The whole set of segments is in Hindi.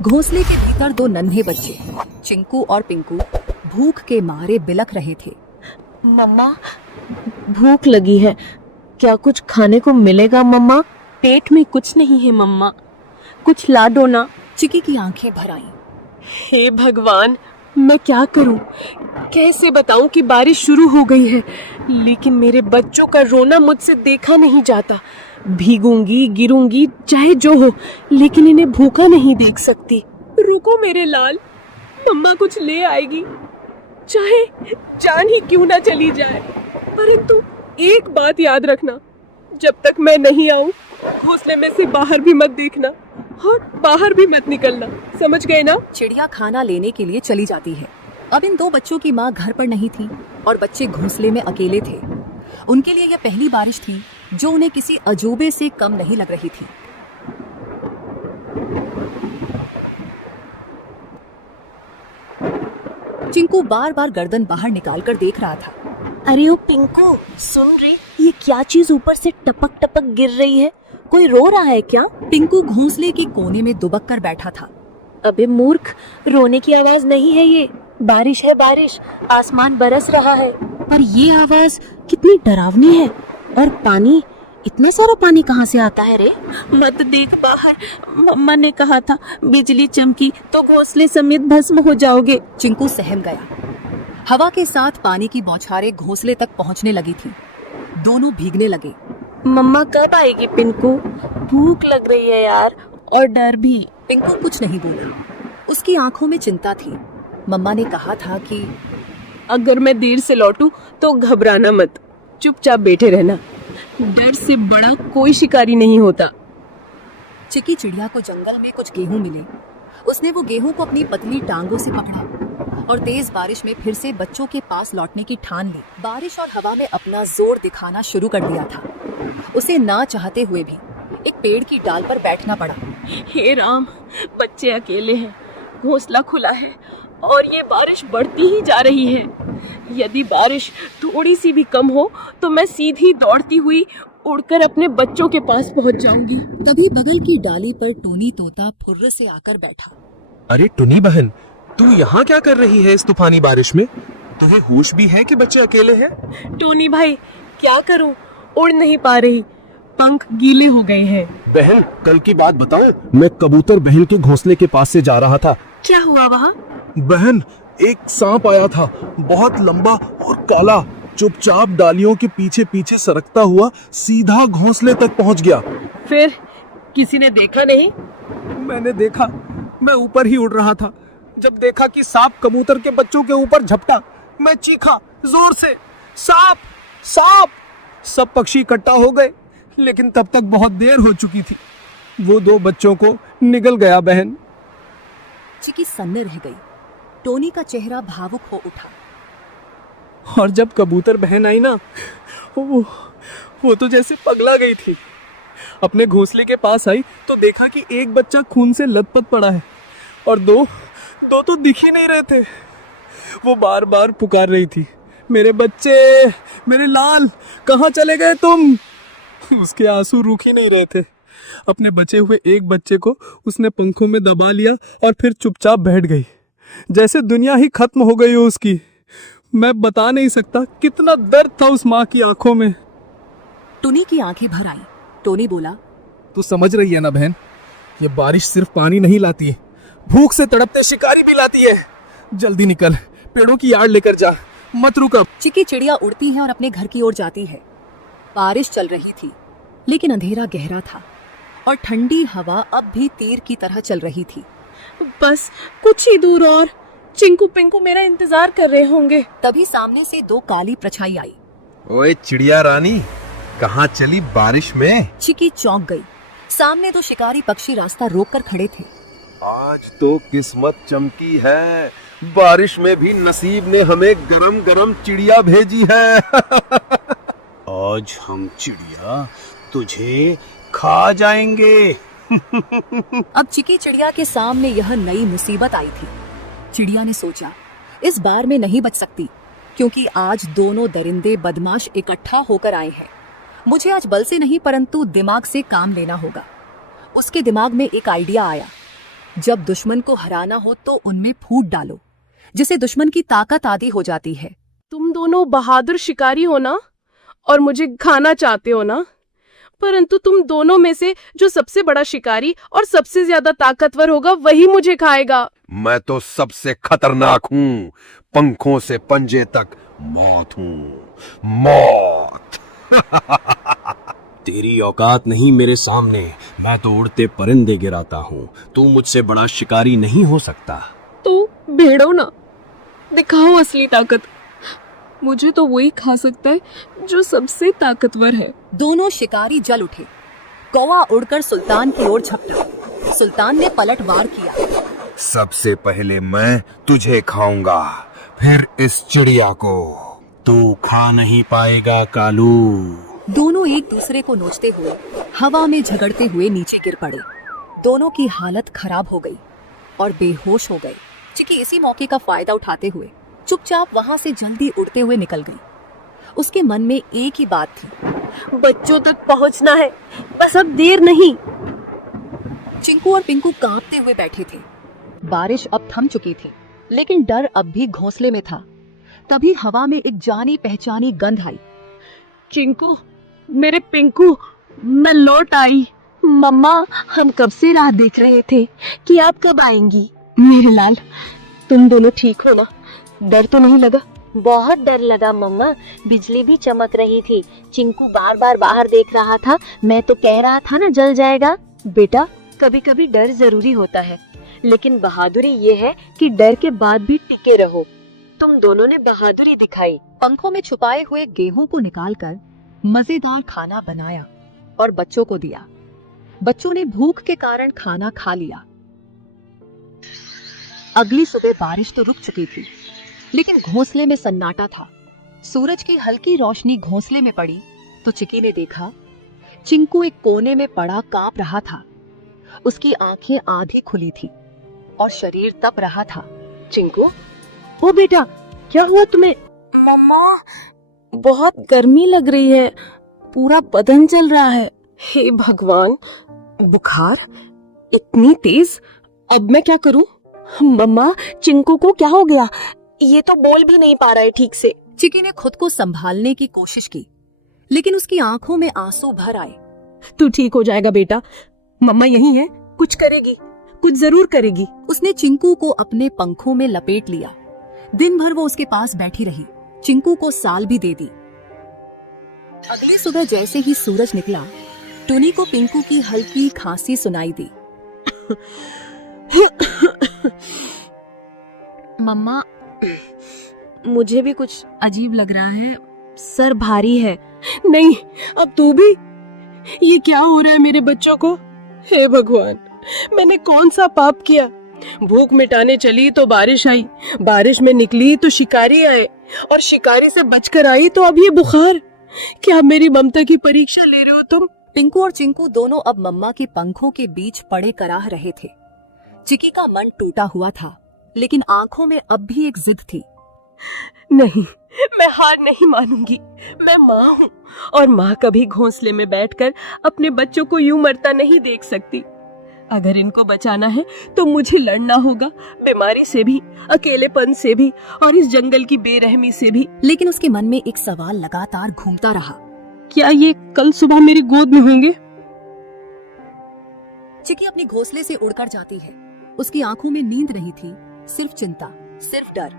घोंसले के भीतर दो नन्हे बच्चे चिंकू और पिंकू भूख के मारे बिलख रहे थे। मम्मा, भूख लगी है, क्या कुछ खाने को मिलेगा मम्मा? पेट में कुछ नहीं है मम्मा, कुछ ला दो ना। चिकी की आंखें भर आईं। हे भगवान, मैं क्या करूं? कैसे बताऊं कि बारिश शुरू हो गई है, लेकिन मेरे बच्चों का रोना मुझसे देखा नहीं जाता। भीगूंगी, गिरूंगी, चाहे जो हो, लेकिन इन्हें भूखा नहीं देख सकती। रुको मेरे लाल, मम्मा कुछ ले आएगी, चाहे जान ही क्यों ना चली जाए। परंतु एक बात याद रखना, जब तक मैं नहीं आऊं, घोंसले में से बाहर भी मत देखना और बाहर भी मत निकलना, समझ गए ना? चिड़िया खाना लेने के लिए चली जाती है। अब इन दो बच्चों की माँ घर पर नहीं थी और बच्चे घोंसले में अकेले थे। उनके लिए यह पहली बारिश थी जो उन्हें किसी अजूबे से कम नहीं लग रही थी। चिंकू बार बार गर्दन बाहर निकालकर देख रहा था। अरे ओ पिंकू, सुन रही? ये क्या चीज ऊपर से टपक टपक गिर रही है? कोई रो रहा है क्या? पिंकू घोंसले के कोने में दुबक कर बैठा था। अबे मूर्ख, रोने की आवाज नहीं है ये, बारिश है बारिश, आसमान बरस रहा है। पर ये आवाज कितनी डरावनी है, और पानी, इतना सारा पानी कहाँ से आता है रे? मत देख बाहर, मम्मा ने कहा था बिजली चमकी तो घोंसले समेत भस्म हो जाओगे। चिंकू सहम गया। हवा के साथ पानी की बौछारें घोंसले तक पहुंचने लगी थी। दोनों भीगने लगे। मम्मा कब आएगी पिंकू? भूख लग रही है यार, और डर भी। पिंकू कुछ नहीं बोला। उसकी आंखों में चिंता थी। मम्मा ने कहा था कि अगर मैं देर से लौटूं तो घबराना मत, चुपचाप बैठे रहना, डर से बड़ा कोई शिकारी नहीं होता। चिकी चिड़िया को जंगल में कुछ गेहूं मिले। उसने वो गेहूं को अपनी पतली टांगों से पकड़ा और तेज बारिश में फिर से बच्चों के पास लौटने की ठान ली। बारिश और हवा में अपना जोर दिखाना शुरू कर दिया था। उसे ना चाहते हुए भी एक पेड़ की डाल पर बैठना पड़ा। हे राम, बच्चे अकेले हैं, घोंसला खुला है और ये बारिश बढ़ती ही जा रही है। यदि बारिश थोड़ी सी भी कम हो तो मैं सीधी दौड़ती हुई उड़कर अपने बच्चों के पास पहुंच जाऊंगी। तभी बगल की डाली पर टोनी तोता फुर्र से आकर बैठा। अरे टुनी बहन, तू यहाँ क्या कर रही है इस तूफानी बारिश में? तुम्हें होश भी है कि बच्चे अकेले हैं? टोनी भाई, क्या करूं, उड़ नहीं पा रही, पंख गीले हो गए हैं। बहन, कल की बात बताऊं? मैं कबूतर बहन के घोंसले के पास से जा रहा था। क्या हुआ वहाँ? बहन, एक सांप आया था, बहुत लंबा और काला, चुपचाप डालियों के पीछे पीछे सरकता हुआ सीधा घोंसले तक पहुंच गया। फिर किसी ने देखा नहीं? मैंने देखा, मैं ऊपर ही उड़ रहा था। जब देखा कि सांप कबूतर के बच्चों के ऊपर झपटा, मैं चीखा जोर से, सांप सांप। सब पक्षी इकट्ठा हो गए, लेकिन तब तक बहुत देर हो चुकी थी। वो दो बच्चों को निगल गया बहन। चिकी सन्ने रह गई। टोनी का चेहरा भावुक हो उठा। और जब कबूतर बहन आई ना, वो तो जैसे पगला गई थी। अपने घोंसले के पास आई तो देखा कि एक बच्चा खून से लथपथ पड़ा है और दो तो दिख ही नहीं रहे थे। वो बार बार पुकार रही थी, मेरे बच्चे, मेरे लाल, कहाँ चले गए तुम? उसके आंसू रुक ही नहीं रहे थे। अपने बचे हुए एक बच्चे को उसने पंखों में दबा लिया और फिर चुपचाप बैठ गई, जैसे दुनिया ही खत्म हो गई हो उसकी। मैं बता नहीं सकता कितना दर्द था उस माँ की आंखों में। टुनी की आंखें भर आईं। टोनी बोला, तू समझ रही है ना बहन, ये बारिश सिर्फ पानी नहीं लाती, भूख से तड़पते शिकारी भी लाती है। जल्दी निकल, पेड़ों की आड़ लेकर जा, मत रुक अब। चिकी चिड़िया उड़ती है और अपने घर की ओर जाती है। बारिश चल रही थी, लेकिन अंधेरा गहरा था और ठंडी हवा अब भी तीर की तरह चल रही थी। बस कुछ ही दूर और, चिंकू पिंकू मेरा इंतजार कर रहे होंगे। तभी सामने से दो काली परछाई आई। ओए चिड़िया रानी, कहाँ चली बारिश में? चिकी चौंक गई। सामने दो शिकारी पक्षी रास्ता रोककर खड़े थे। आज तो किस्मत चमकी है, बारिश में भी नसीब ने हमें गरम गरम चिड़िया भेजी है। आज हम चिड़िया तुझे खा जाएंगे। अब चिकी चिड़िया के सामने यह नई मुसीबत आई थी। चिड़िया ने सोचा, इस बार मैं नहीं बच सकती, क्योंकि आज दोनों दरिंदे बदमाश इकट्ठा होकर आए हैं। मुझे आज बल से नहीं परंतु दिमाग से काम लेना होगा। उसके दिमाग में एक आइडिया आया, जब दुश्मन को हराना हो तो उनमें फूट डालो, जिससे दुश्मन की ताकत आधी हो जाती है। तुम दोनों बहादुर शिकारी हो ना, और मुझे खाना चाहते हो ना, परंतु तुम दोनों में से जो सबसे बड़ा शिकारी और सबसे ज्यादा ताकतवर होगा वही मुझे खाएगा। मैं तो सबसे खतरनाक हूँ, पंखों से पंजे तक मौत हूँ, मौत। तेरी औकात नहीं मेरे सामने, मैं तो उड़ते परिंदे गिराता हूँ, तू मुझसे बड़ा शिकारी नहीं हो सकता। तो भेड़ो ना, दिखाओ असली ताकत। मुझे तो वही खा सकता है जो सबसे ताकतवर है। दोनों शिकारी जल उठे। कौवा उड़कर सुल्तान की ओर झपटा। सुल्तान ने पलटवार किया। सबसे पहले मैं तुझे खाऊंगा, फिर इस चिड़िया को। तू खा नहीं पाएगा कालू। दोनों एक दूसरे को नोचते हुए हवा में झगड़ते हुए नीचे गिर पड़े। दोनों की हालत खराब हो गई और बेहोश हो गए। चिकी इसी मौके का फायदा उठाते हुए चुपचाप वहां से जल्दी उड़ते हुए निकल गई। उसके मन में एक ही बात थी, बच्चों तक पहुंचना है, बस अब देर नहीं। चिंकू और पिंकू कांपते हुए बैठे थे। बारिश अब थम चुकी थी, लेकिन डर अब भी घोंसले में था। तभी हवा में एक जानी पहचानी गंध आई। चिंकू, मेरे पिंकू, मैं लौट आई। मम्मा, हम कब से राह देख रहे थे कि आप कब आएंगी। मेरे लाल, तुम दोनों ठीक हो ना? डर तो नहीं लगा? बहुत डर लगा मम्मा, बिजली भी चमक रही थी। चिंकू बार बार बाहर देख रहा था, मैं तो कह रहा था ना जल जाएगा। बेटा, कभी कभी डर जरूरी होता है, लेकिन बहादुरी ये है कि डर के बाद भी टिके रहो। तुम दोनों ने बहादुरी दिखाई। पंखों में छुपाए हुए गेहूं को निकालकर मजेदार खाना बनाया और बच्चों को दिया। बच्चों ने भूख के कारण खाना खा लिया। अगली सुबह बारिश तो रुक चुकी थी, लेकिन घोंसले में सन्नाटा था। सूरज की हल्की रोशनी घोंसले में पड़ी तो चिकी ने देखा चिंकू एक कोने में पड़ा कांप रहा था। उसकी आंखें आधी खुली थी और शरीर तप रहा था। चिंकू, ओ बेटा, क्या हुआ तुम्हें? मम्मा, बहुत गर्मी लग रही है, पूरा बदन जल रहा है। हे भगवान, बुखार इतनी तेज, अब मैं क्या करूं? मम्मा, चिंकू को क्या हो गया? ये तो बोल भी नहीं पा रहा है ठीक से। चिकी ने खुद को संभालने की कोशिश की, लेकिन उसकी आंखों में आंसू भर आए। तू ठीक हो जाएगा बेटा, मम्मा यही है, कुछ करेगी, कुछ जरूर करेगी। उसने चिंकू को अपने पंखों में लपेट लिया। दिन भर वो उसके पास बैठी रही, चिंकू को साल भी दे दी। अगली सुबह जैसे ही सूरज निकला, टुनी को पिंकू की हल्की खांसी सुनाई दी। मम्मा, मुझे भी कुछ अजीब लग रहा है, सर भारी है। नहीं, अब तू भी? ये क्या हो रहा है मेरे बच्चों को? हे भगवान, मैंने कौन सा पाप किया? भूख मिटाने चली तो बारिश आई, बारिश में निकली तो शिकारी आए, और शिकारी से बचकर आई तो अब ये बुखार। क्या मेरी ममता की परीक्षा ले रहे हो तुम? पिंकू और चिंकू दोनों अब मम्मा के पंखों के बीच पड़े कराह रहे थे। चिकी का मन टूटा हुआ था, लेकिन आंखों में अब भी एक जिद थी। नहीं, मैं हार नहीं मानूंगी। मैं माँ हूँ, और माँ कभी घोंसले में बैठकर अपने बच्चों को यूं मरता नहीं देख सकती। अगर इनको बचाना है तो मुझे लड़ना होगा, बीमारी से भी, अकेलेपन से भी, और इस जंगल की बेरहमी से भी। लेकिन उसके मन में एक सवाल लगातार घूमता रहा, क्या ये कल सुबह मेरी गोद में होंगे? चिकी अपने घोंसले से उड़कर जाती है। उसकी आंखों में नींद नहीं थी, सिर्फ चिंता, सिर्फ डर।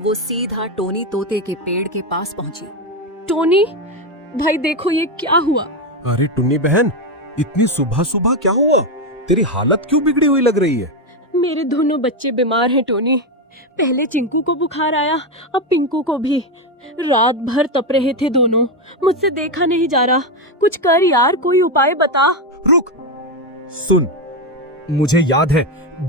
वो सीधा टोनी तोते के पेड़ के पास पहुंची। टोनी भाई, देखो ये क्या हुआ। अरे टुन्नी बहन, इतनी सुबह सुबह क्या हुआ? तेरी हालत क्यों बिगड़ी हुई लग रही है? मेरे दोनों बच्चे बीमार हैं टोनी। पहले चिंकू को बुखार आया, अब पिंकू को भी। रात भर तप रहे थे दोनों, मुझसे देखा नहीं जा रहा। कुछ कर यार, कोई उपाय बता। रुक, सुन, मुझे याद है,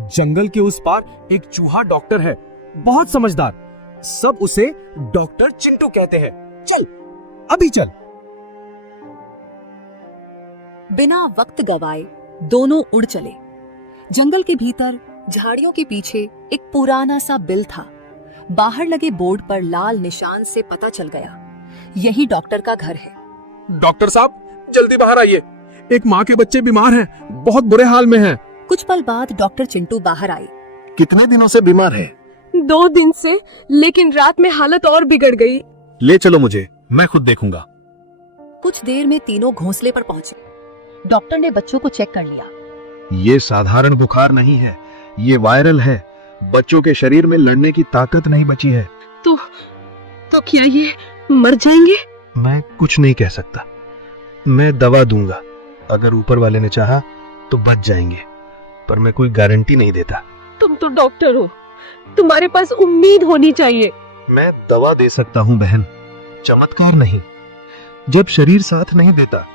जंगल के उस पार एक चूहा डॉक्टर है, बहुत समझदार। सब उसे डॉक्टर चिंटू कहते हैं। चल, अभी चल। बिना वक्त गवाए दोनों उड़ चले। जंगल के भीतर झाड़ियों के पीछे एक पुराना सा बिल था। बाहर लगे बोर्ड पर लाल निशान से पता चल गया, यही डॉक्टर का घर है। डॉक्टर साहब जल्दी बाहर आइए, एक माँ के बच्चे बीमार हैं, बहुत बुरे हाल में हैं। कुछ पल बाद डॉक्टर चिंटू बाहर आए। कितने दिनों से बीमार है? 2 दिन से, लेकिन रात में हालत और बिगड़ गई। ले चलो मुझे, मैं खुद देखूंगा। कुछ देर में तीनों घोंसले पर पहुंचे। डॉक्टर ने बच्चों को चेक कर लिया। ये साधारण बुखार नहीं है, ये वायरल है। बच्चों के शरीर में लड़ने की ताकत नहीं बची है। तो क्या ये मर जाएंगे? मैं कुछ नहीं कह सकता। मैं दवा दूंगा, अगर ऊपर वाले ने चाहा तो बच जाएंगे, पर मैं कोई गारंटी नहीं देता। तुम तो डॉक्टर हो, तुम्हारे पास उम्मीद होनी चाहिए। मैं दवा दे सकता हूँ बहन, चमत्कार नहीं। जब शरीर साथ नहीं देता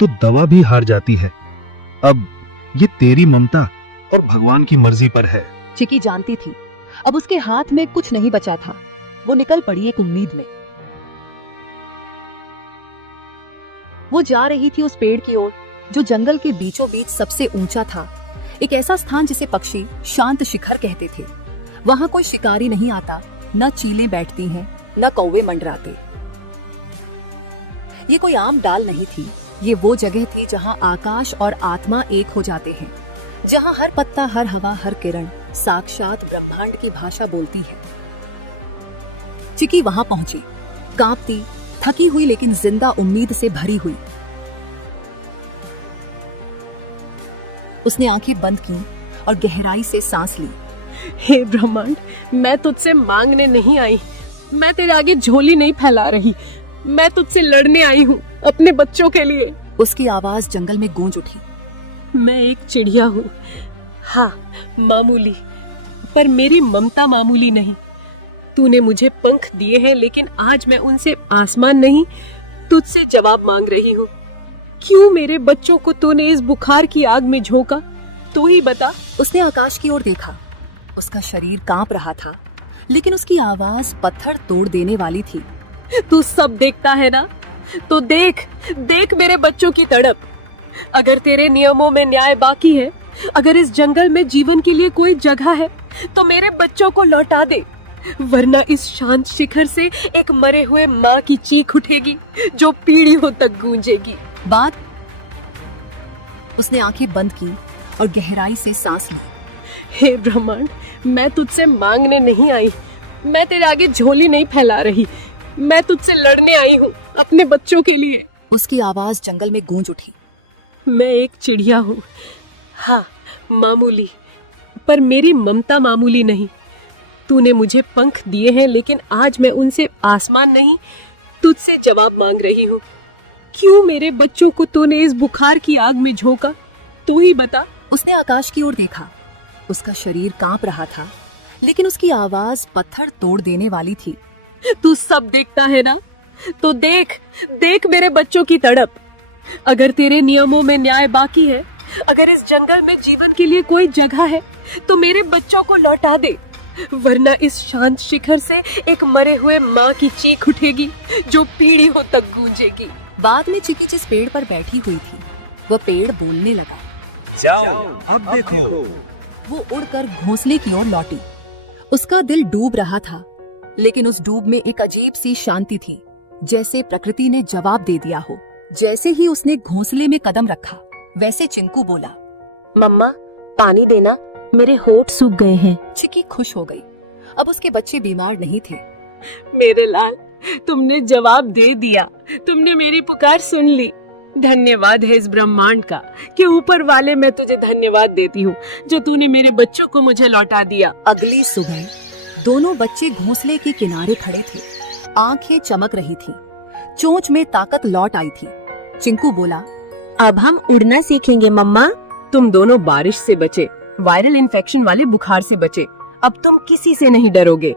तो दवा भी हार जाती है। अब ये तेरी ममता और भगवान की मर्जी पर है। चिकी जानती थी अब उसके हाथ में कुछ नहीं बचा था। वो निकल पड़ी एक उम्मीद में। वो जा रही थी उस पेड़ की ओर जो जंगल के बीचों बीच सबसे ऊंचा था, एक ऐसा स्थान जिसे पक्षी शांत शिखर कहते थे। वहां कोई शिकारी नहीं आता, न चीलें बैठती हैं, न कौवे मंडराते। ये कोई आम डाल नहीं थी, ये वो जगह थी जहां आकाश और आत्मा एक हो जाते हैं, जहां हर पत्ता, हर हवा, हर किरण साक्षात ब्रह्मांड की भाषा बोलती है। चिकी वहां पहुंची, कांपती, थकी हुई, लेकिन जिंदा उम्मीद से भरी हुई। उसने आंखें बंद की और गहराई से सांस ली। हे ब्रह्मांड, मैं तुझसे मांगने नहीं आई, मैं तेरे आगे झोली नहीं फैला रही, मैं तुझसे लड़ने आई हूँ अपने बच्चों के लिए। उसकी आवाज जंगल में गूंज उठी। मैं एक चिड़िया हूँ, हाँ मामूली, पर मेरी ममता मामूली नहीं। तूने मुझे पंख दिए हैं, लेकिन आज मैं उनसे आसमान नहीं, तुझसे जवाब मांग रही हूँ। क्यों मेरे बच्चों को तूने इस बुखार की आग में झोंका? तू ही बता। उसने आकाश की ओर देखा। उसका शरीर कांप रहा था, लेकिन उसकी आवाज पत्थर तोड़ देने वाली थी। तू सब देखता है ना, तो देख मेरे बच्चों की तड़प। अगर तेरे नियमों में न्याय बाकी है, अगर इस जंगल में जीवन के लिए कोई जगह है, तो मेरे बच्चों को लौटा दे, वरना इस शांत शिखर से एक मरे हुए माँ की चीख उठेगी जो पीढ़ियों तक गूंजेगी। बाद उसने आंखें बंद की और गहराई से सांस ली। हे ब्रह्मांड, मैं तुझसे मांगने नहीं आई, मैं तेरे आगे झोली नहीं फैला रही, मैं तुझसे लड़ने आई हूँ अपने बच्चों के लिए। उसकी आवाज जंगल में गूंज उठी। मैं एक चिड़िया हूँ, हाँ मामूली, पर मेरी ममता मामूली नहीं। तूने मुझे पंख दिए हैं, लेकिन आज मैं उनसे आसमान नहीं, तुझसे जवाब मांग रही हूँ। क्यों मेरे बच्चों को तूने इस बुखार की आग में झोंका? तू ही बता। उसने आकाश की ओर देखा। उसका शरीर कांप रहा था, लेकिन उसकी आवाज पत्थर तोड़ देने वाली थी। तू सब देखता है ना, तो देख मेरे बच्चों की तड़प। अगर तेरे नियमों में न्याय बाकी है, अगर इस जंगल में जीवन के लिए कोई जगह है, तो मेरे बच्चों को लौटा दे, वरना इस शांत शिखर से एक मरे हुए माँ की चीख उठेगी जो पीढ़ियों तक गूंजेगी। बाद में चिकी जिस पेड़ पर बैठी हुई थी, वह पेड़ बोलने लगा। जाओ अब देखो। वो उड़कर घोंसले की ओर लौटी। उसका दिल डूब रहा था, लेकिन उस डूब में एक अजीब सी शांति थी, जैसे प्रकृति ने जवाब दे दिया हो। जैसे ही उसने घोंसले में कदम रखा, वैसे चिंकू बोला, मम्मा पानी देना, मेरे होठ सूख गए हैं। चिकी खुश हो गई। अब उसके बच्चे बीमार नहीं थे। मेरे लाल, तुमने जवाब दे दिया, तुमने मेरी पुकार सुन ली। धन्यवाद है इस ब्रह्मांड का कि ऊपर वाले, मैं तुझे धन्यवाद देती हूँ जो तूने मेरे बच्चों को मुझे लौटा दिया। अगली सुबह दोनों बच्चे घोंसले के किनारे खड़े थे। आंखें चमक रही थी, चोंच में ताकत लौट आई थी। चिंकू बोला, अब हम उड़ना सीखेंगे मम्मा। तुम दोनों बारिश से बचे, वायरल इन्फेक्शन वाले बुखार से बचे, अब तुम किसी से नहीं डरोगे।